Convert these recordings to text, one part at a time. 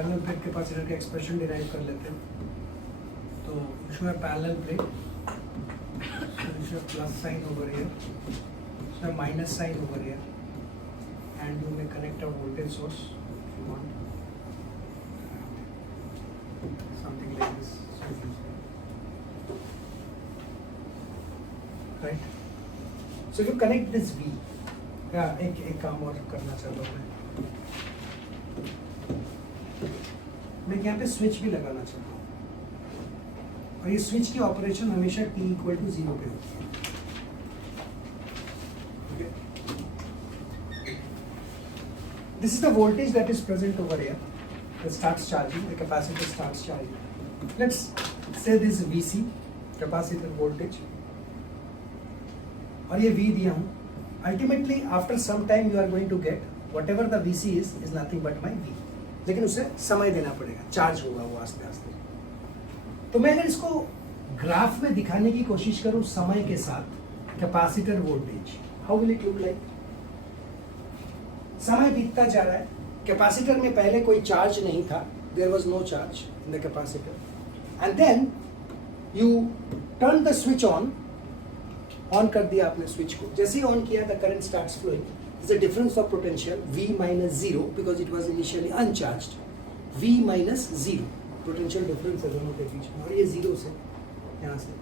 Parallel plate capacitor का expression derive कर लेते हैं। तो you should have parallel plate, you should have plus sign over here, you should have minus sign over here, and you may connect a voltage source if you want, something like this, right. So you connect this V, या एक काम और करना चाहता हूँ मैं यहाँ पे स्विच भी लगाना चाहता हूँ, और ये स्विच की ऑपरेशन हमेशा t इक्वल टू 0 पे होती है। This is the voltage that is present over here. It starts charging. The capacitor starts charging. Let's say this is VC, capacitor voltage, और ये V दिया हूँ. Ultimately, after some time, you are going to get whatever the VC is nothing but my V. लेकिन उसे समय देना पड़ेगा, charge होगा वो आस्ते आस्ते। तो मैं अगर इसको ग्राफ में दिखाने की कोशिश करूं समय के साथ capacitor voltage, how will it look like? समय बीतता जा रहा है, कैपेसिटर में पहले कोई चार्ज नहीं था, there was no charge in the capacitor, and then you turn the switch on कर दिया आपने स्विच को। जैसे ही ऑन किया the current starts flowing. Is the difference of potential V minus 0 because it was initially uncharged. V minus 0 potential difference है दोनों के बीच में, और ये 0 से यहाँ से,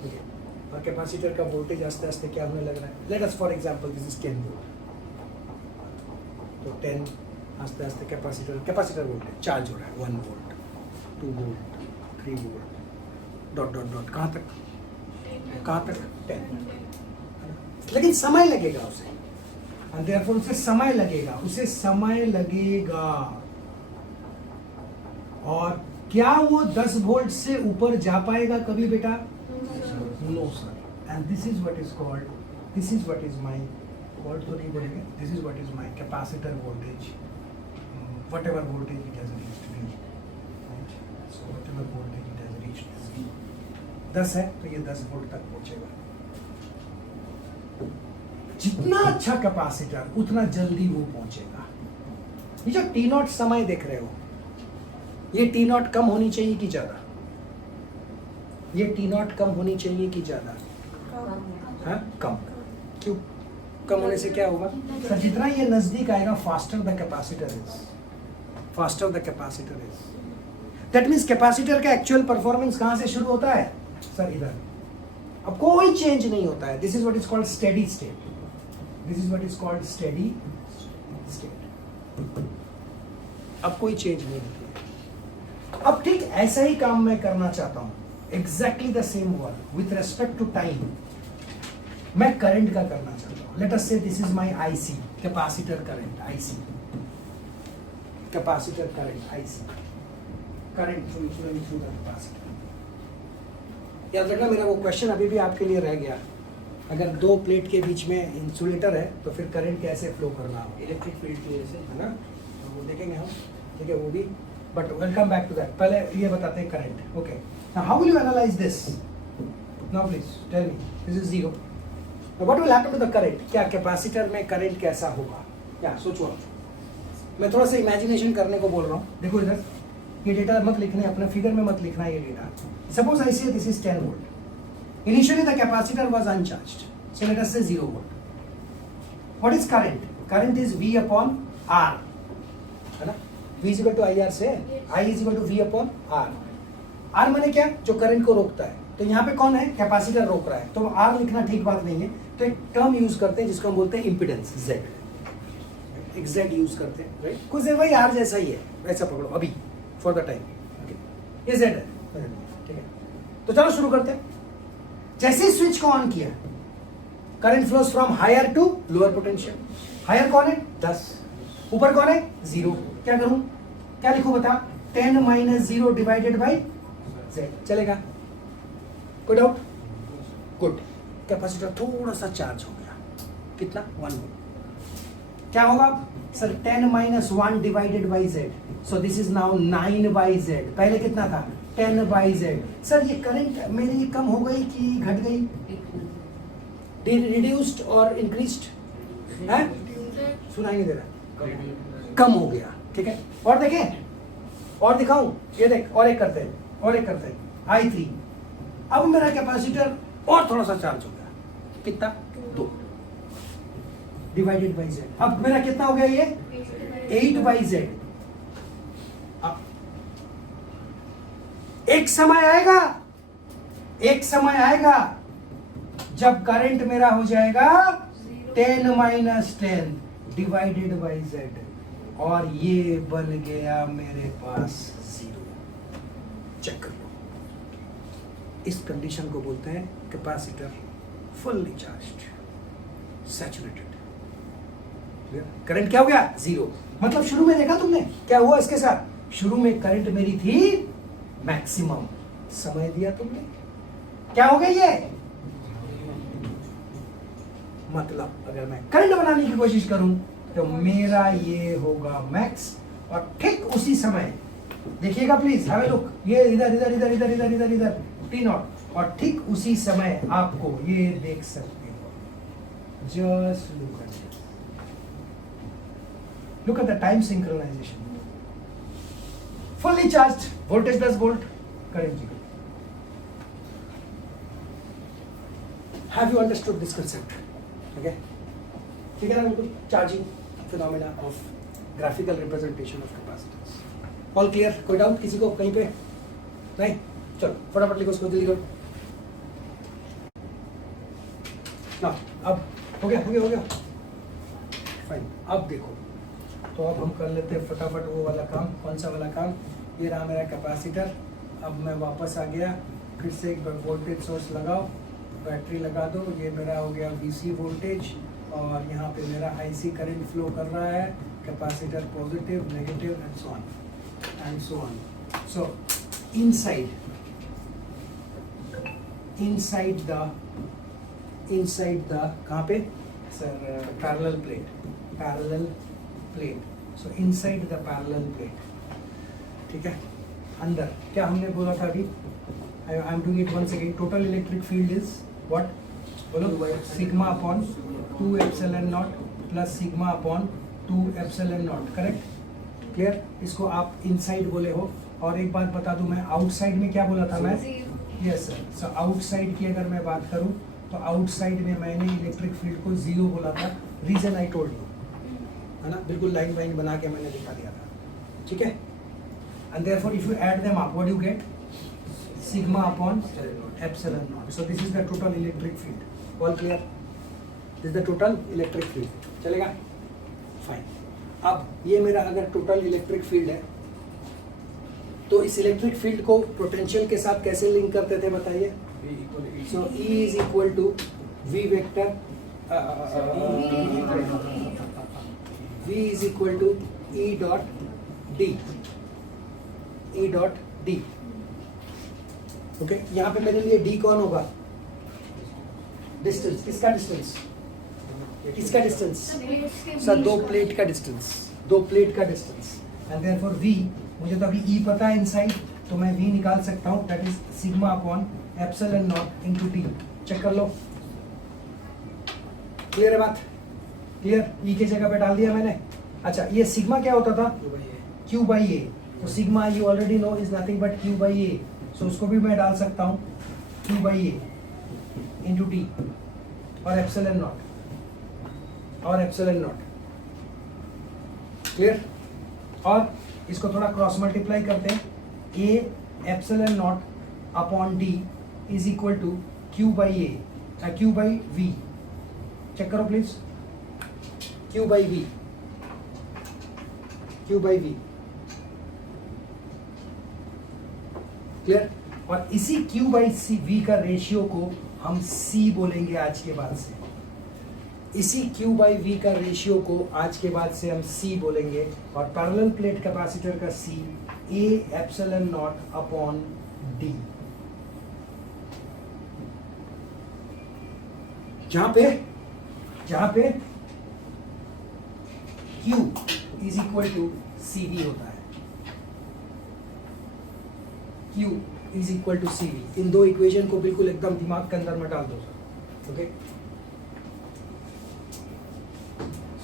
ठीक है। और कैपेसिटर का वोल्टेज आस्ते आस्ते क्या होने लग रहा है? Let us for example this is 10 volt. तो 10 आस्ते आस्ते कैपेसिटर वोल्टेज चार्ज हो रहा है 1 volt, 2 volt, 3 volt, डॉट कहाँ तक 10, लेकिन समय लगेगा उसे, and therefore उसे समय लगेगा। और क्या वो 10 वोल्ट से ऊपर जा पाएगा कभी बेटा? No sir. And this is what is my volt, तो नहीं बोलेंगे, this is what is my capacitor voltage, whatever voltage it has reached, so whatever voltage it has reached 10 है, तो ये 10 वोल्ट तक पहुंचेगा। जितना अच्छा कैपेसिटर उतना जल्दी वो पहुंचेगा। ये जो टी नॉट समय देख रहे हो, ये टी नॉट कम होनी चाहिए कि ज्यादा? ये टी नॉट कम होनी चाहिए कि ज्यादा? कम। क्यों? कम होने से क्या होगा सर? जितना ये नजदीक आएगा faster the capacitor is. That means capacitor का एक्चुअल परफॉर्मेंस कहां से शुरू होता है सर? इधर। अब कोई चेंज नहीं होता है। This is what is called steady state. अब कोई चेंज नहीं होती है। अब ठीक ऐसा ही काम मैं करना चाहता हूं, exactly the same work with respect to time मैं करंट का करना चाहता हूं। Let us say this is my IC, capacitor current IC, current flowing through the capacitor. याद रखना मेरा वो क्वेश्चन अभी भी आपके लिए रह गया, अगर दो प्लेट के बीच में इंसुलेटर है तो फिर करंट कैसे फ्लो करना हो, इलेक्ट्रिक फील्ड की वजह से, है ना? तो वो देखेंगे हम, ठीक है, वो भी, but well come back to that. पहले ये बताते हैं current. Okay, now how will you analyze this? Now please tell me, this is 0, now what will happen to the current? क्या कैपेसिटर में करंट कैसा होगा? क्या सोचो आप। मैं थोड़ा सा इमेजिनेशन करने को बोल रहा हूँ। देखो इधर, ये डेटा मत लिखना है, अपने फिगर में मत लिखना है ये डेटा। सपोज आई से this is 10 volt. Initially the capacitor was uncharged, so let us say 0 volt. What is current? Current is V upon R, है ना? V is equal to IR से, I is equal to V upon R. R माने क्या? जो current को रोकता है। तो यहाँ पे कौन है? कैपेसिटर रोक रहा है। तो R लिखना ठीक बात नहीं है, तो एक टर्म यूज करते हैं जिसको हम बोलते हैं इम्पिडेंस, Z। एक Z यूज करते हैं, राइट? कुछ वही R जैसा ही है, वैसा पकड़ो अभी फॉर द टाइम। ये Z है, ठीक है? तो चलो शुरू करते हैं। जैसे स्विच को ऑन किया, current flows from higher to lower potential. Higher कौन है? 10। ऊपर कौन है? 0। क्या करूं? क्या लिखूं बता? 10 - 0 डिवाइडेड बाई Z। चलेगा? कोई डाउट? गुड। कैपेसिटर थोड़ा सा चार्ज हो गया। कितना? 1 वोल्ट। क्या होगा sir? 10 - 1 divided by Z, so this is now 9/Z। पहले कितना था? 10/Z। सर ये करंट मेरी ये कम हो गई कि घट गई? रिड्यूस्ड और इंक्रीज्ड? है? सुनाई नहीं दे रहा। कम हो गया, ठीक है। और देखें और दिखाऊं, ये देख, और एक करते हैं I3। अब मेरा कैपेसिटर और थोड़ा सा चार्ज हो गया, कितना, 2 डिवाइडेड बाई Z। अब मेरा कितना हो गया ये 8/Z। अब एक समय आएगा जब करंट मेरा हो जाएगा 10 - 10 डिवाइडेड बाई Z, और ये बन गया मेरे पास 0। चेक कर लो, इस कंडीशन को बोलते हैं capacitor fully charged, saturated. Current क्या हो गया 0। मतलब शुरू में देखा तुमने क्या हुआ इसके साथ, शुरू में करंट मेरी थी मैक्सिमम, समय दिया तुमने, क्या हो गया ये, मतलब अगर मैं करंट बनाने की कोशिश करूं तो मेरा ये होगा मैक्स, और ठीक उसी समय देखिएगा प्लीज, हैव अ लुक, ये इधर इधर इधर इधर इधर इधर इधर T0, और ठीक उसी समय आपको ये देख सकते हो, just look at the time synchronization, fully charged, voltage 10 volt, current 0। Have you understood this concept? Okay, ठीक है ना, बिल्कुल charging phenomena of graphical representation of capacitance. All clear, कोई डाउट किसी को कहीं पे नहीं? चलो फटाफट लिखो उसको, जल्दी करो ना। अब हो गया फाइन। अब देखो, तो अब हम कर लेते हैं फटाफट वो वाला काम। कौन सा वाला काम, ये रहा मेरा कैपेसिटर। अब मैं वापस आ गया, फिर से एक वोल्टेज सोर्स लगाओ, बैटरी लगा दो, ये मेरा हो गया VC वोल्टेज, और यहाँ पे मेरा IC करंट फ्लो कर रहा है, capacitor positive negative and so on. So inside the कहाँ पे sir, parallel plate, so inside the parallel plate, ठीक है। अंदर क्या हमने बोला था अभी, I am doing it once again, total electric field is what, बोलो, sigma upon 2 epsilon not plus sigma upon 2 epsilon not, correct, clear. इसको आप इनसाइड बोले हो। और एक बात बता दूं मैं, आउटसाइड में क्या बोला था मैं, यस सर। सो आउटसाइड की अगर मैं बात करूं तो आउटसाइड में मैंने इलेक्ट्रिक फील्ड को 0 बोला था, रीजन आई टोल्ड यू, है ना, बिल्कुल लाइन वाइन बना के मैंने दिखा दिया था, ठीक है। And therefore if you add them up, what you get, sigma upon epsilon not. So this is the total electric field. All clear, this is the total electric field, चलेगा, fine. अब ये मेरा अगर टोटल इलेक्ट्रिक फील्ड है, तो इस electric field को potential के साथ कैसे लिंक करते थे बताइए। So E is equal to V vector, V is equal to E dot D, okay. यहाँ पे मेरे लिए D कौन होगा, डिस्टेंस, किसका डिस्टेंस, सर दो प्लेट का डिस्टेंस, एंड देयरफॉर V, मुझे तो अभी E पता है इनसाइड, तो मैं V निकाल सकता हूँ, that is sigma upon epsilon not into D। Check कर लो, क्लियर है बात, क्लियर। E की जगह पे डाल दिया मैंने। अच्छा, ये सिग्मा क्या होता था, Q बाई A, तो sigma you already know is nothing but Q by A, so उसको भी मैं डाल सकता हूँ Q by A into D और एप्सिलॉन नॉट, क्लियर। और इसको थोड़ा क्रॉस मल्टीप्लाई करते हैं, A epsilon not upon D is equal to Q by A, Q by V, चेक करो please, Q by V, clear. और इसी Q बाई V का रेशियो को हम C बोलेंगे आज के बाद से, इसी Q बाई V का रेशियो को आज के बाद से हम C बोलेंगे, और पैरेलल प्लेट कैपेसिटर का C A epsilon not upon D, जहां पे Q is equal to CV होता है, Q is equal to CV। इन दो इक्वेशन को बिल्कुल एकदम दिमाग के अंदर में डाल दो, okay.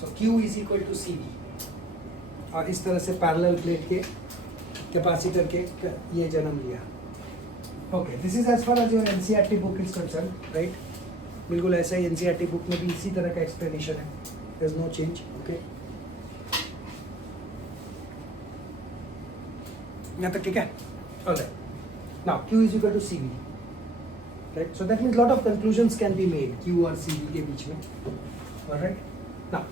So Q is equal to CV, और इस तरह से पैरेलल प्लेट के कैपेसिटर के ये जन्म लिया। Okay, this is as far as your NCERT book is concern, right? बिल्कुल ऐसा ही एनसीईआरटी बुक में भी इसी तरह का एक्सप्लेनेशन है, there is no change. Okay, यहाँ तक ठीक है? Alright, now Q is equal to CV, right? So that means lot of conclusions can be made Q और CV के बीच में, ऑलराइट? नाउ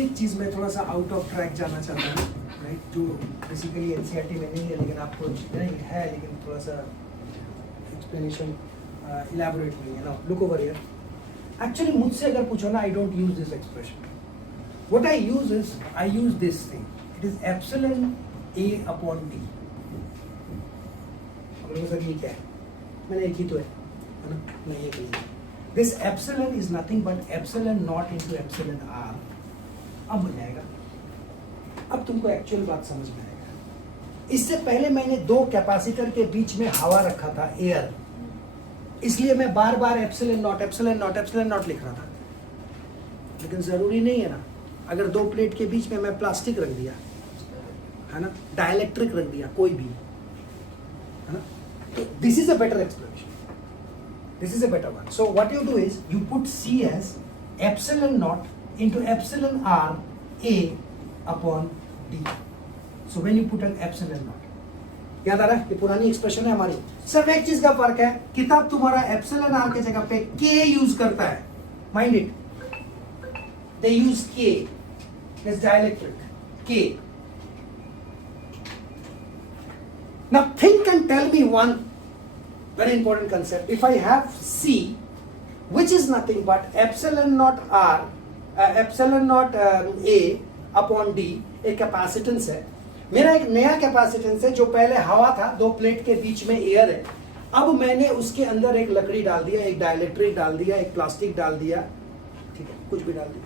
एक चीज़ मैं थोड़ा सा आउट ऑफ ट्रैक जाना चाहता हूँ, राइट? जो बेसिकली एनसीईआरटी में नहीं है लेकिन आपको नहीं है, लेकिन थोड़ा सा एक्सप्लेनेशन इलैबोरेट नहीं है ना। लुक ओवर हियर, एक्चुअली मुझसे अगर पूछो ना, I don't use this expression. What I use is, I use this thing, it is epsilon A upon D। Sir ये क्या है? मैंने एक ही तो है ना? नहीं, एक ही है। This epsilon is nothing but epsilon not into epsilon R। अब बन जाएगा, अब तुमको एक्चुअल बात समझ में आएगा। इससे पहले मैंने दो कैपेसिटर के बीच में हवा रखा था, एयर, इसलिए मैं बार बार epsilon not epsilon not epsilon not लिख रहा था। लेकिन जरूरी नहीं है ना, अगर दो प्लेट के बीच में मैं प्लास्टिक रख दिया, है ना, डाइलेक्ट्रिक रख दिया, कोई भी, है ना, तो this is a better explanation, this is a better one. So what you do is you put C as epsilon not into epsilon R A upon D। So when you put an epsilon not, याद आ रहा है? ये पुरानी expression है हमारी। सिर्फ एक चीज का फर्क है, किताब तुम्हारा एप्सिलॉन R के जगह पे K यूज करता है, mind it, they use K is dielectric K। Now think and tell me one very important concept. If I have C, which is nothing but epsilon naught R, epsilon naught A upon D, एक capacitance है, मेरा एक नया capacitance है जो पहले हवा था, दो प्लेट के बीच में एयर है, अब मैंने उसके अंदर एक लकड़ी डाल दिया, एक डाइलेक्ट्रिक डाल दिया, एक प्लास्टिक डाल दिया, ठीक है, कुछ भी डाल दिया।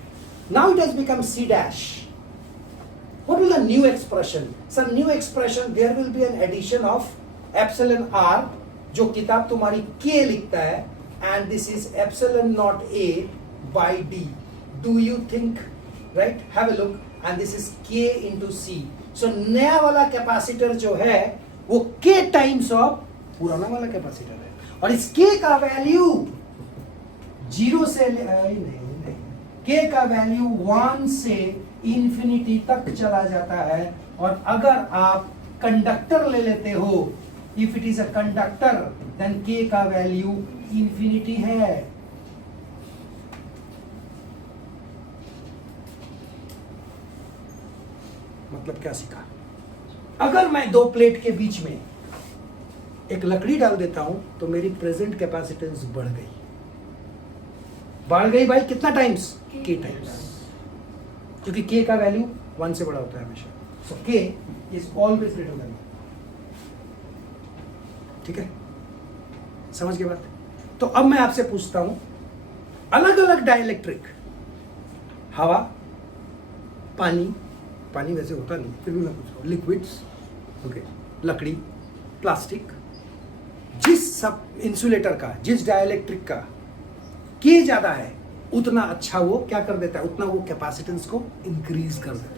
Now it has become C dash. What is the new expression? Some new expression, there will be an addition of epsilon R, जो किताब तुम्हारी K लिखता है, and this is epsilon naught A by D. Do you think, right? Have a look, and this is K into C. So नया वाला capacitor जो है वो K टाइम्स ऑफ पुराना वाला कैपेसिटर है, और इस K का वैल्यू 0 से नहीं, K का वैल्यू 1 से इंफिनिटी तक चला जाता है। और अगर आप कंडक्टर ले लेते हो, if it is a conductor, then K का वैल्यू इंफिनिटी है। मतलब क्या सीखा? अगर मैं दो प्लेट के बीच में एक लकड़ी डाल देता हूं तो मेरी प्रेजेंट कैपेसिटेंस बढ़ गई भाई, कितना टाइम्स? K टाइम्स, क्योंकि K का वैल्यू 1 से बड़ा होता है हमेशा। सो K is always greater than 1। ठीक है, समझ के बात? तो अब मैं आपसे पूछता हूं, अलग अलग डाइलेक्ट्रिक, हवा, पानी वैसे होता नहीं, फिर भी मैं पूछ रहा हूं, लिक्विड्स, ओके, लकड़ी, प्लास्टिक, जिस सब इंसुलेटर का, जिस डाइलेक्ट्रिक का K ज्यादा है, उतना अच्छा वो क्या कर देता है, उतना वो कैपेसिटेंस को इंक्रीज कर देता है,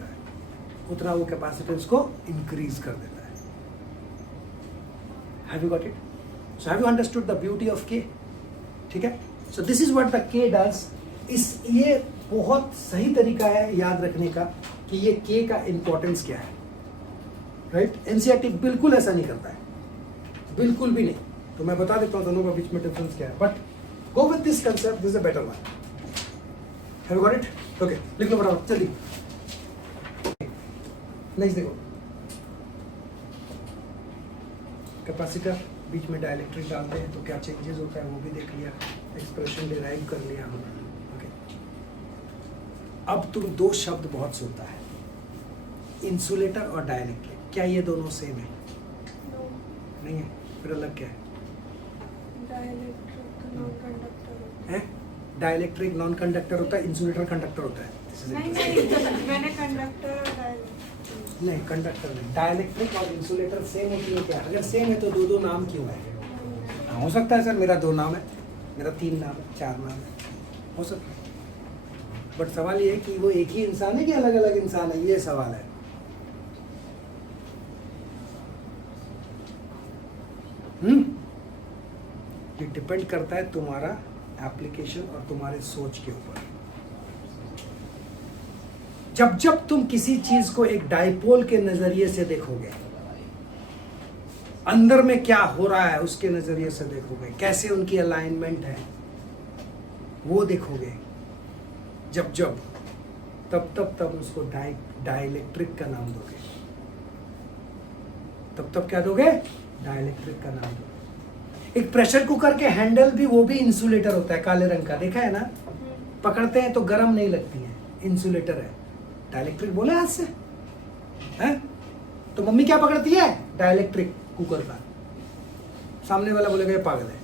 have you got it? So have you understood the beauty of K? ठीक है, so this is what the K does. ये बहुत सही तरीका है याद रखने का कि ये K का इंपॉर्टेंस क्या है, राइट? एनसीईआरटी बिल्कुल ऐसा नहीं करता है, बिल्कुल भी नहीं। तो मैं बता देता हूँ दोनों के बीच में डिफरेंस क्या है, but go with this concept, this is a better one. Have you got it? Okay, लिख लो बराबर, जल्दी। नेक्स्ट देखो, कैपेसिटर बीच में डाइलेक्ट्रिक डालते हैं तो क्या चेंजेस होता है वो भी देख लिया, एक्सप्रेशन डिराइव कर लिया हमने। ओके, अब तुम दो शब्द बहुत सुनता है, इंसुलेटर और डाइलेक्ट्रिक। क्या ये दोनों सेम है? नहीं है, फिर अलग क्या है? डाइलेक्ट्रिक नॉन कंडक्टर होता है, इंसुलेटर कंडक्टर होता है। मैंने कंडक्टर नहीं, कंडक्टर नहीं, डाइलेक्ट्रिक और इंसुलेटर सेम होती है क्या? अगर सेम है तो दो नाम क्यों है? हो सकता है सर मेरा 2 नाम है, मेरा 3 नाम है, 4 नाम है, हो सकता है, बट सवाल ये है कि वो एक ही इंसान है कि अलग अलग इंसान है, ये सवाल है। डिपेंड करता है तुम्हारा एप्लीकेशन और तुम्हारे सोच के ऊपर। जब जब तुम किसी चीज को एक डाइपोल के नजरिए से देखोगे, अंदर में क्या हो रहा है उसके नजरिए से देखोगे, कैसे उनकी अलाइनमेंट है वो देखोगे, जब जब तब उसको डाइलेक्ट्रिक का नाम दोगे। तब क्या दोगे? डाइलेक्ट्रिक का नाम दोगे। एक प्रेशर कुकर के हैंडल भी, वो भी इंसुलेटर होता है, काले रंग का, देखा है ना? पकड़ते हैं तो गर्म नहीं लगती है, इंसुलेटर है। डाइलेक्ट्रिक बोले हाथ से हैं? तो मम्मी क्या पकड़ती है? डाइलेक्ट्रिक कुकर का। सामने वाला बोलेगा ये पागल है।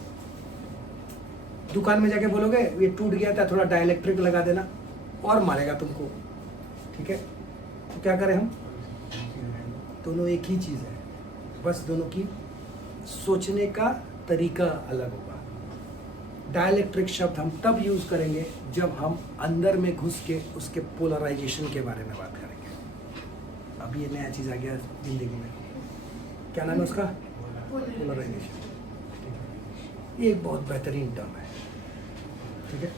दुकान में जाके बोलोगे ये टूट गया था, थोड़ा डाइलेक्ट्रिक लगा देना, और मारेगा तुमको। ठीक है, तो क्या करें हम? दोनों एक ही चीज है, बस दोनों की सोचने का तरीका अलग होगा। डाइलेक्ट्रिक शब्द हम तब यूज करेंगे जब हम अंदर में घुस के उसके पोलराइजेशन के बारे में बात करेंगे। अब ये नया चीज आ गया जिंदगी में, क्या नाम है उसका? पोलराइजेशन। ये एक बहुत बेहतरीन टर्म है। ठीक है,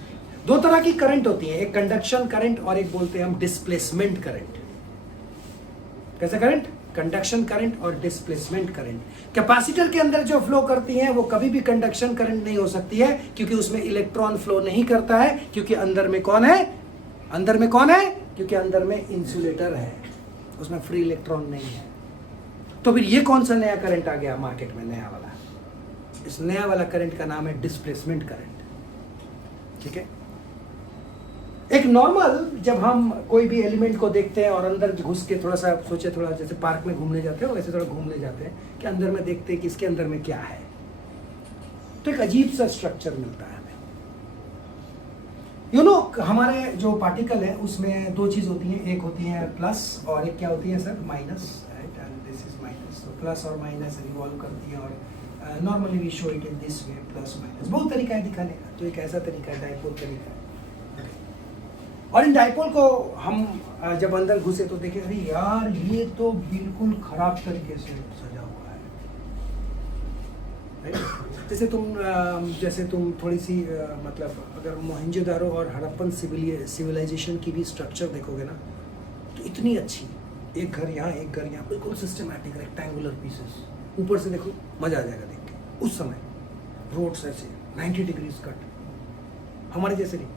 दो तरह की करंट होती है, एक कंडक्शन करंट और एक बोलते हैं हम डिस्प्लेसमेंट करंट। कैसा करंट? कंडक्शन करंट और डिस्प्लेसमेंट करंट। कैपेसिटर के अंदर जो फ्लो करती है वो कभी भी कंडक्शन करंट नहीं हो सकती है, क्योंकि उसमें इलेक्ट्रॉन फ्लो नहीं करता है, क्योंकि अंदर में कौन है? अंदर में कौन है? क्योंकि अंदर में इंसुलेटर है, उसमें फ्री इलेक्ट्रॉन नहीं है। तो फिर ये कौन सा नया करंट आ गया मार्केट में? नया वाला। इस नया वाला करंट का नाम है डिस्प्लेसमेंट करंट। ठीक है, एक नॉर्मल, जब हम कोई भी एलिमेंट को देखते हैं और अंदर घुस के थोड़ा सा सोचे, थोड़ा जैसे पार्क में घूमने जाते हैं वैसे थोड़ा घूमने जाते हैं कि अंदर में देखते हैं कि इसके अंदर में क्या है, तो एक अजीब सा स्ट्रक्चर मिलता है हमें। हमारे जो पार्टिकल है उसमें दो चीज होती हैं, एक होती है प्लस और एक क्या होती है sir? Minus. Right, and this is minus. तो प्लस और माइनस रिवॉल्व करती है, और normally we show it in this way, plus minus. बहुत तरीका है दिखाने का, तो एक ऐसा तरीका है, डाइपोल तरीका है। और इन डाइपोल को हम जब अंदर घुसे तो देखे, अरे यार ये तो बिल्कुल खराब तरीके से सजा हुआ है। जैसे तुम थोड़ी सी मतलब अगर मोहनजोदारो और हड़प्पन सिविलाइजेशन की भी स्ट्रक्चर देखोगे ना, तो इतनी अच्छी, एक घर यहाँ एक घर यहाँ, बिल्कुल सिस्टमैटिक रेक्टेंगुलर पीसेस। ऊपर से देखो मजा आ जाएगा देख के। उस समय रोड्स ऐसे 90 डिग्रीज कट, हमारे जैसे नहीं,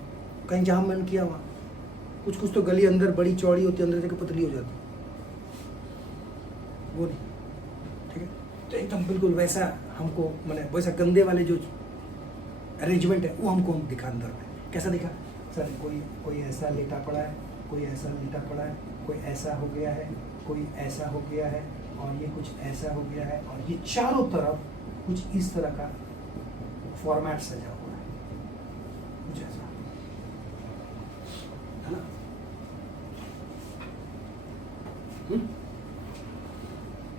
कहीं जहाँ मन किया वहाँ। कुछ कुछ तो गली अंदर बड़ी चौड़ी होती है, अंदर जाके पतली हो जाती, वो नहीं। ठीक है, तो एकदम बिल्कुल वैसा हमको, मैंने वैसा गंदे वाले जो अरेंजमेंट है वो हमको दिखा अंदर में। कैसा दिखा सर? कोई ऐसा लेटा पड़ा है, कोई ऐसा लेटा पड़ा है, कोई ऐसा हो गया है, कोई ऐसा हो गया है, और ये कुछ ऐसा हो गया है, और ये चारों तरफ कुछ इस तरह का फॉर्मेट सजा हुआ है, कुछ ऐसा है ना।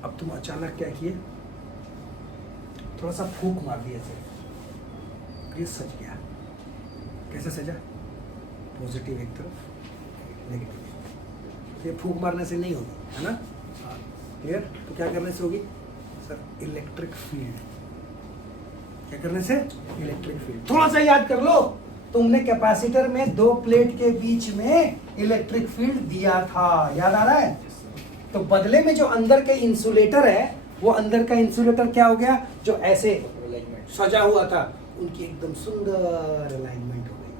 अब तुम अचानक क्या किए? थोड़ा सा फूंक मार दिया सर, ये सज गया। कैसे सजा? पॉजिटिव एक तरफ, नेगेटिव। ये फूंक मारने से नहीं होगी, है ना? क्लियर? तो क्या करने से होगी सर? Electric field. क्या करने से? Electric field. थोड़ा सा याद कर लो, तुमने कैपेसिटर में दो प्लेट के बीच में इलेक्ट्रिक फील्ड दिया था, याद आ रहा है? तो बदले में जो अंदर के इंसुलेटर है, वो अंदर का इंसुलेटर क्या हो गया? जो ऐसे सजा हुआ था, उनकी एकदम सुंदर अलाइनमेंट हो गई,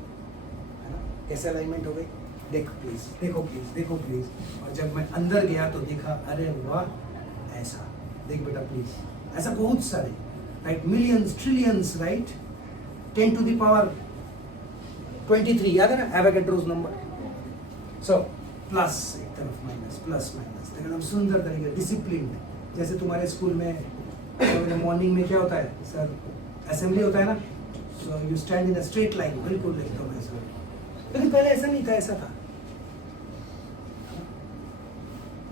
है ना? कैसे अलाइनमेंट हो गई? देखो प्लीज, देखो प्लीज, देखो प्लीज। और जब मैं अंदर गया तो देखा, अरे वाह, ऐसा देख बेटा प्लीज, ऐसा बहुत सारे, right? Millions, trillions, right? 10 to the power 23, याद है ना एवोगैड्रोस नंबर? सो प्लस एक तरफ माइनस, प्लस माइनस, एकदम सुंदर तरीके, डिसिप्लिन। जैसे तुम्हारे स्कूल में मॉर्निंग में क्या होता है सर? असेंबली होता है ना, so you stand in a straight line, बिल्कुल एकदम ऐसा। लेकिन पहले ऐसा नहीं था, ऐसा था,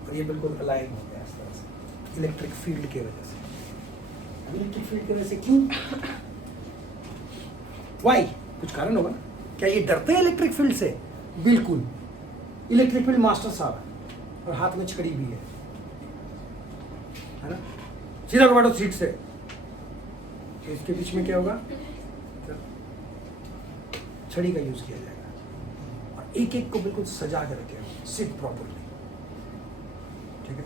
और ये बिल्कुल अलाइन हो गया इस तरह से इलेक्ट्रिक फील्ड की वजह से। इलेक्ट्रिक फील्ड की वजह से क्यों? वाई? कुछ कारण होगा ना? क्या ये डरते हैं इलेक्ट्रिक फील्ड से? बिल्कुल। इलेक्ट्रिक फील्ड मास्टर साहब है, और हाथ में छड़ी भी है ना? सीधा बैठो सीट से, तो इसके बीच में क्या होगा? छड़ी का यूज किया जाएगा और एक एक को बिल्कुल सजा के रखेगा, सिट प्रॉपरली, ठीक है।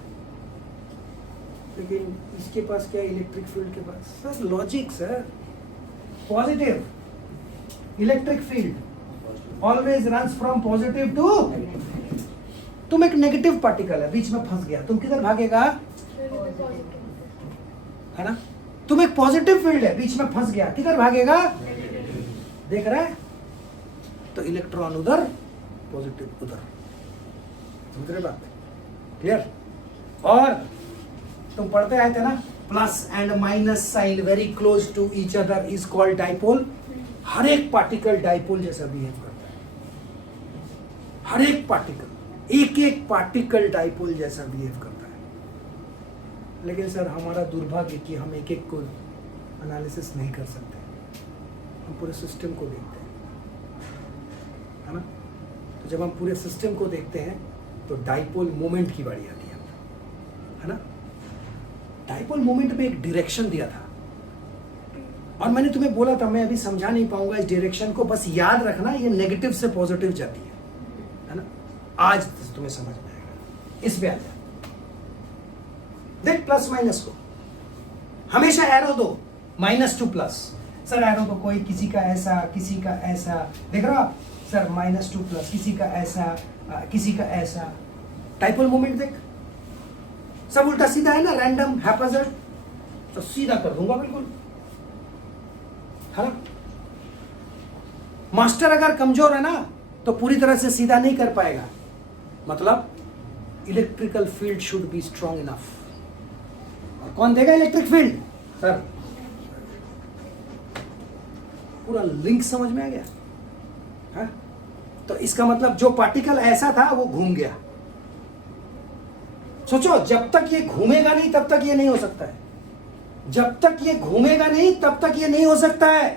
लेकिन इसके पास क्या, इलेक्ट्रिक फील्ड के पास sir logic sir, positive electric field always runs from positive to, तुम एक नेगेटिव पार्टिकल है बीच में फंस गया, तुम किधर भागेगा, है ना। तुम एक पॉजिटिव फील्ड है बीच में फंस गया, किधर भागेगा, देख रहा है, तो इलेक्ट्रॉन उधर, पॉजिटिव उधर, समझ रहे बात, क्लियर। और तुम पढ़ते आए थे ना, plus and minus sign very close to each other is called dipole. हर एक पार्टिकल डाइपोल जैसा बिहेव करता है, हर एक पार्टिकल, एक एक पार्टिकल डाइपोल जैसा बिहेव करता है। लेकिन सर हमारा दुर्भाग्य कि हम एक एक को एनालिसिस नहीं कर सकते, हम पूरे सिस्टम को देखते हैं, है ना। तो जब हम पूरे सिस्टम को देखते हैं तो डाइपोल मोमेंट की बारी आती है ना। डाइपोल मोमेंट में एक डायरेक्शन दिया था और मैंने तुम्हें बोला था, मैं अभी समझा नहीं पाऊंगा इस डायरेक्शन को, बस याद रखना ये नेगेटिव से पॉजिटिव जाती है ना। आज तुम्हें समझ में आएगा। इस पे आ जा, देख प्लस माइनस को हमेशा एरो दो, minus two plus, sir arrow दो, कोई किसी का ऐसा किसी का ऐसा, देख रहे हो आप सर, माइनस टू प्लस, किसी का ऐसा किसी का ऐसा। डाइपोल मोमेंट देख, सब उल्टा सीधा है ना, रैंडम हैप्पैज़र्ड, तो सीधा कर दूंगा बिल्कुल, है ना। मास्टर अगर कमजोर है ना तो पूरी तरह से सीधा नहीं कर पाएगा, मतलब electrical field should be strong enough. और कौन देगा इलेक्ट्रिक फील्ड, सर पूरा लिंक समझ में आ गया, है? तो इसका मतलब जो पार्टिकल ऐसा था वो घूम गया। सोचो, जब तक ये घूमेगा नहीं तब तक ये नहीं हो सकता है, जब तक ये घूमेगा नहीं तब तक ये नहीं हो सकता है।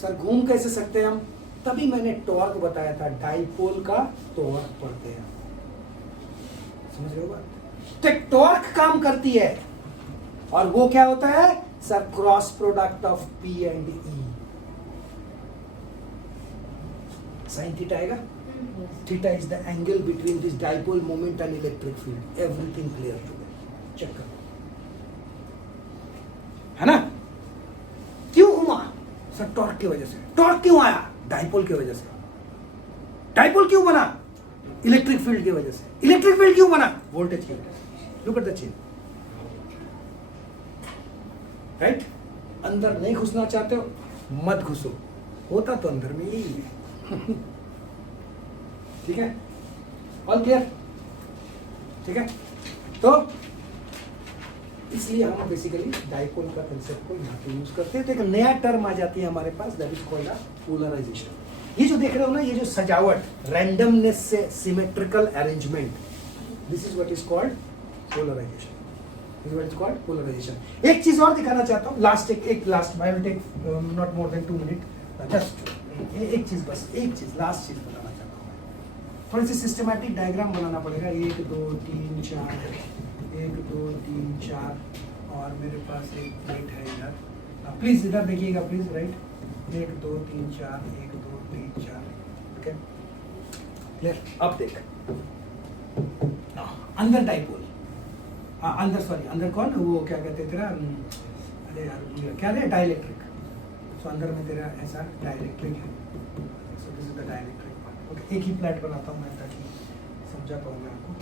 सर घूम कैसे सकते हैं हम, तभी मैंने टॉर्क बताया था, डाइपोल का टॉर्क पढ़ते हैं, समझ रहे हो बात। तो एक टॉर्क काम करती है और वो क्या होता है sir, cross product of P and E. Sine theta आएगा, theta is the angle between this dipole moment and electric field. Everything clear today, check करो, है ना। क्यों हुआ सर, टॉर्क की वजह से। टॉर्क क्यों आया, डाइपोल की वजह से। डाइपोल क्यों बना, इलेक्ट्रिक फील्ड की वजह से। इलेक्ट्रिक फील्ड क्यों बना, वोल्टेज की वजह से। Look at the chain, right. अंदर नहीं घुसना चाहते हो, मत घुसो, होता तो अंदर में ही है। ठीक है, ऑल क्लियर, ठीक है। तो इसलिए हम बेसिकली डाइपोल का कंसेप्ट को यहाँ पे यूज करते हैं। तो एक नया टर्म आ जाती है हमारे पास, दैट इज कॉल्ड पोलराइजेशन। ये जो देख रहे हो ना, ये जो सजावट, रैंडमनेस से symmetrical arrangement, this is what is called polarization, this is what is called polarization. एक चीज और दिखाना चाहता हूँ, last I will take not more than 2 minute, just एक चीज, बस एक चीज, लास्ट चीज बताना चाहता हूँ मैं। थोड़ी सी सिस्टमैटिक डायग्राम बनाना पड़ेगा, 1 2 3 4, 1 2 3 4, और मेरे पास एक प्लेट है इधर, प्लीज इधर देखिएगा प्लीज, राइट। 1 2 3 4, 1 2 3 4, okay clear. अब देख, अंदर डाइपोल, अंदर सॉरी, अंदर कौन, वो क्या कहते हैं तेरा, अरे यार क्या है, डाइलेक्ट्रिक। सो अंदर में तेरा ऐसा डाइलेक्ट्रिक है, so this is the dielectric part. Okay, एक ही प्लेट बनाता हूँ मैं ताकि समझा पाऊँ मैं आपको।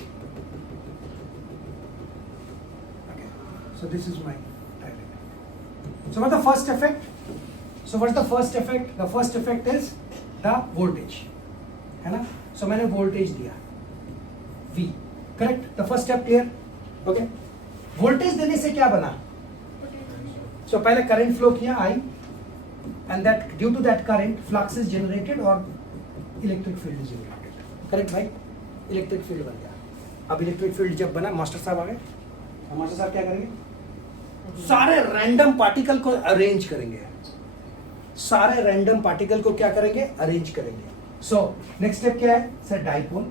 Okay, so this is my dielectric. So what the first effect, so what the first effect, the first effect is the voltage, है ना। सो मैंने वोल्टेज दिया V, correct, the first step clear, okay. Voltage देने से क्या बना, सो पहले current flow किया I, and that due to that current flux is generated और electric field is generated, correct भाई, electric field बन गया। अब electric field जब बना, मास्टर साहब आ गए, मास्टर साहब क्या करेंगे, सारे रैंडम पार्टिकल को अरेंज करेंगे, सारे रैंडम पार्टिकल को क्या करेंगे, अरेंज करेंगे। सो नेक्स्ट स्टेप क्या है सर, डाइपोल,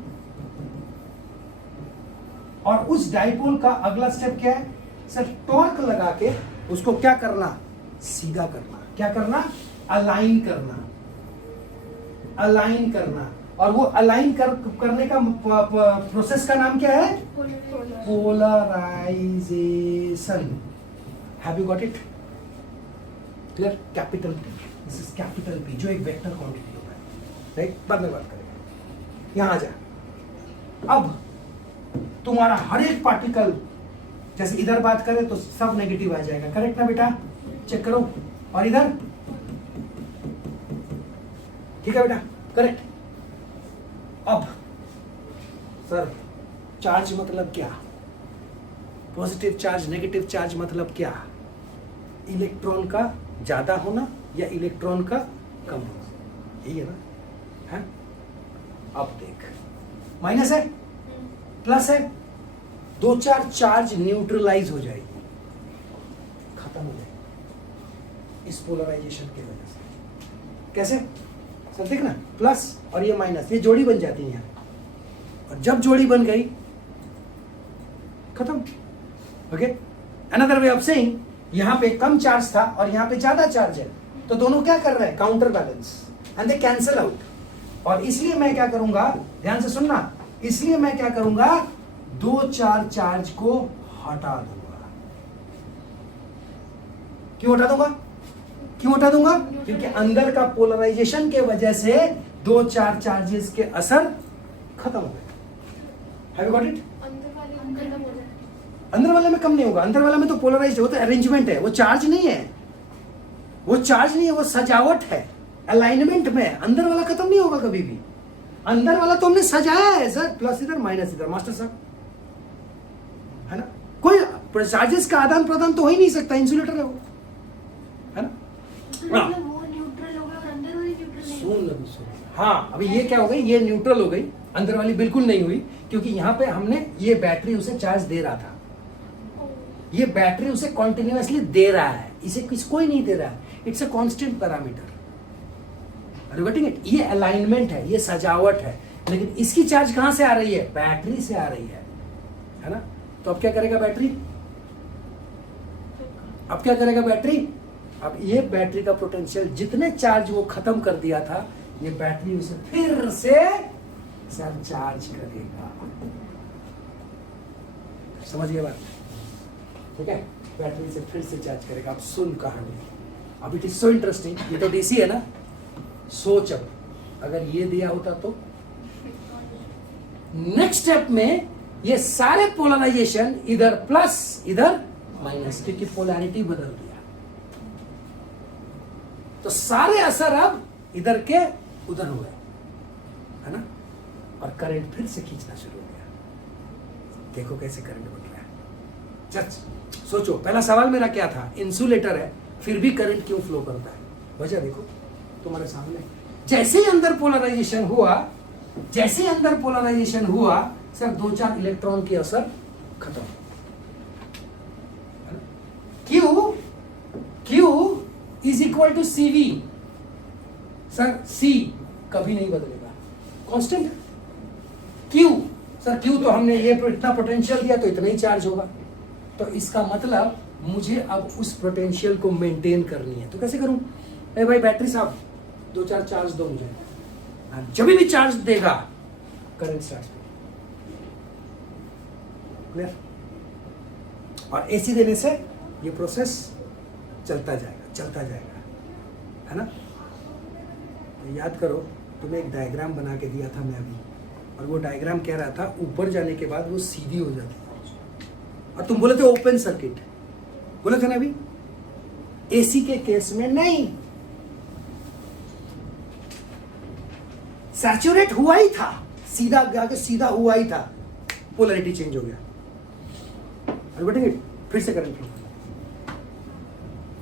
और उस डाइपोल का अगला स्टेप क्या है सर, टॉर्क लगा के उसको क्या करना, सीधा करना, क्या करना, अलाइन करना, अलाइन करना, और वो अलाइन करने का प्रोसेस का नाम क्या है? Polarization. Have you got it? Clear? Capital P, this is capital P, जो एक वेक्टर क्वांटिटी होता है, राइट? बाद में बात करेंगे। यहां आ जा। अब तुम्हारा हर एक पार्टिकल, जैसे इधर बात करें तो सब नेगेटिव आ जाएगा, करेक्ट ना बेटा? चेक करो। और इधर ठीक है बेटा, करेक्ट। अब सर चार्ज मतलब क्या? पॉजिटिव चार्ज नेगेटिव चार्ज मतलब क्या? इलेक्ट्रॉन का ज्यादा होना या इलेक्ट्रॉन का कम होना, यही है ना? है? अब देख, माइनस है प्लस है, दो चार चार्ज न्यूट्रलाइज हो जाएगी, खत्म हो जाएगी इस पोलराइजेशन की वजह से। कैसे? सर देख ना, प्लस और ये माइनस, ये जोड़ी बन जाती है यहाँ, और जब जोड़ी बन गई खत्म। Okay, another way of saying, यहाँ पे कम चार्ज था और यहाँ पे ज्यादा चार्ज है, तो दोनों क्या कर रहे हैं? Counter balance, and they cancel out. और इसलिए मैं क्या करूंगा, ध्यान से सुनना, इसलिए मैं क्या करूंगा, दो चार चार्ज को हटा दूंगा। क्यों हटा दूंगा? क्यों हटा दूंगा? क्योंकि अंदर का पोलराइजेशन के वजह से दो चार चार्जेस के असर खत्म हो गए। Have you got it? अंदर वाले में कम नहीं होगा, अंदर वाले में तो पोलराइज्ड, वो तो अरेंजमेंट है, वो चार्ज नहीं है, वो चार्ज नहीं है, वो सजावट है, अलाइनमेंट में। अंदर वाला खत्म नहीं होगा कभी भी, अंदर वाला तो हमने सजाया है सर, प्लस इधर माइनस इधर, मास्टर साहब, है ना? कोई चार्जेस का आदान प्रदान तो हो ही नहीं सकता, इंसुलेटर है वो, है ना? सुन, हाँ, अभी ये क्या हो गई, ये न्यूट्रल हो गई, अंदर वाली बिल्कुल नहीं हुई, क्योंकि यहाँ पे हमने ये बैटरी उसे चार्ज दे रहा था, ये बैटरी उसे कॉन्टिन्यूअसली दे रहा है, इसे किसको ही नहीं दे रहा है, it's a constant parameter. Are you getting it? ये अलाइनमेंट है, ये सजावट है, लेकिन इसकी चार्ज कहां से आ रही है? बैटरी से आ रही है ना? तो अब क्या करेगा बैटरी? अब क्या करेगा बैटरी? अब ये बैटरी का पोटेंशियल, जितने चार्ज वो खत्म कर दिया था, ये बैटरी उसे फिर से सर चार्ज करेगा। समझिए बात? ठीक है, बैटरी से फिर से चार्ज करेगा। अब सुन कहानी, अब इट इज सो इंटरेस्टिंग। ये तो डीसी है ना, सोच अब अगर ये दिया होता तो नेक्स्ट स्टेप में ये सारे पोलराइजेशन इधर प्लस इधर माइनस, क्योंकि पोलैरिटी बदल दिया, तो सारे असर अब इधर के उधर हुए, है ना? और करंट फिर से खींचना शुरू हो गया। देखो कैसे करंट बन रहा है। जस्ट सोचो, पहला सवाल मेरा क्या था? इंसुलेटर है, फिर भी करंट क्यों फ्लो करता है? वजह देखो तुम्हारे सामने। जैसे ही अंदर पोलराइजेशन हुआ, जैसे ही अंदर पोलराइजेशन हुआ, सर दो चार इलेक्ट्रॉन की असर खत्म। Q is equal to CV। Sir C कभी नहीं बदलेगा, कांस्टेंट। Q, सर Q तो हमने ये इतना पोटेंशियल दिया तो इतना ही चार्ज होगा, तो इसका मतलब मुझे अब उस पोटेंशियल को मेंटेन करनी है। तो कैसे करूं? अरे भाई बैटरी साहब, दो चार चार्ज दो मुझे, जब भी चार्ज देगा करंट स्टार्ट। क्लियर? और AC देने से ये प्रोसेस चलता जाएगा, है ना? तो याद करो, तुम्हें एक डायग्राम बना के दिया था मैं अभी, और वो डायग्राम कह रहा था ऊपर जाने के बाद वो सीधी हो जाती है, और तुम बोले थे ओपन सर्किट, बोले थे ना अभी। AC के केस में नहीं, सैचुरेट हुआ ही था, सीधा आगे सीधा हुआ ही था, पोलैरिटी चेंज हो गया। फिर से करंट फ्लो,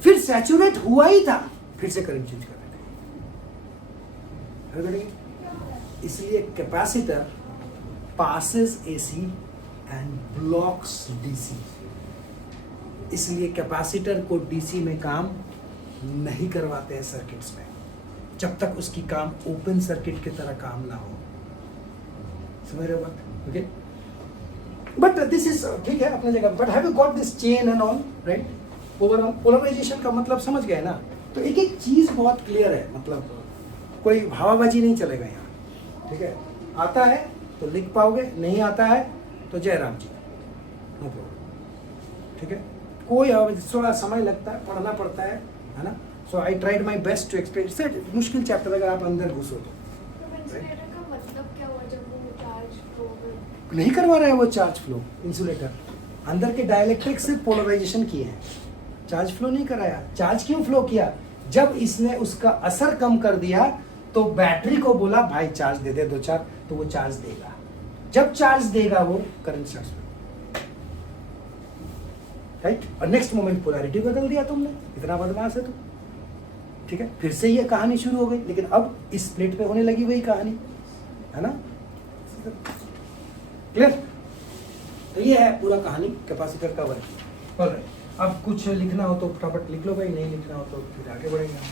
फिर सैचुरेट हुआ ही था, फिर से करंट चेंज कर रहे थे। इसलिए capacitor passes AC and blocks DC। इसलिए कैपेसिटर को DC में काम नहीं करवाते हैं सर्किट्स में, जब तक उसकी काम ओपन सर्किट की तरह काम ना हो। समझ रहे हो बात? ओके, बट दिस इज ठीक है अपने जगह, but have you got this chain and all, right? Overall polarization का मतलब समझ गए ना? तो एक एक चीज बहुत क्लियर है, मतलब कोई हवाबाजी नहीं चलेगा यहाँ, ठीक है। आता है तो लिख पाओगे, नहीं आता है तो जय राम जी, नो प्रॉब्लम, ठीक है। कोई हवाबाजी, थोड़ा समय लगता है, पढ़ना पड़ता है ना। So I tried my best to explain. It's मुश्किल चैप्टर अगर आप अंदर घुसो तो। इंसुलेटर का मतलब क्या हुआ जब वो चार्ज फ्लो नहीं करवा रहा है वो चार्ज फ्लो इंसुलेटर, अंदर के डाइलेक्ट्रिक से पोलराइजेशन किए हैं, चार्ज फ्लो नहीं कराया। चार्ज क्यों फ्लो किया? जब इसने उसका असर कम कर दिया तो बैटरी को बोला भाई चार्ज दे दे 2-4, तो वो चार्ज देगा। जब चार्ज देगा वो करंट स्टार्ट, राइट। और नेक्स्ट मोमेंट पोलैरिटी बदल दिया तुमने, इतना बदमाश है तुम, ठीक है। फिर से ये कहानी शुरू हो गई, लेकिन अब इस प्लेट पे होने लगी वही कहानी, है ना। क्लियर? तो ये है पूरा कहानी कैपेसिटर का वर्क। और अब कुछ लिखना हो तो फटाफट लिख लो भाई, नहीं लिखना हो तो फिर आगे बढ़ेंगे हम।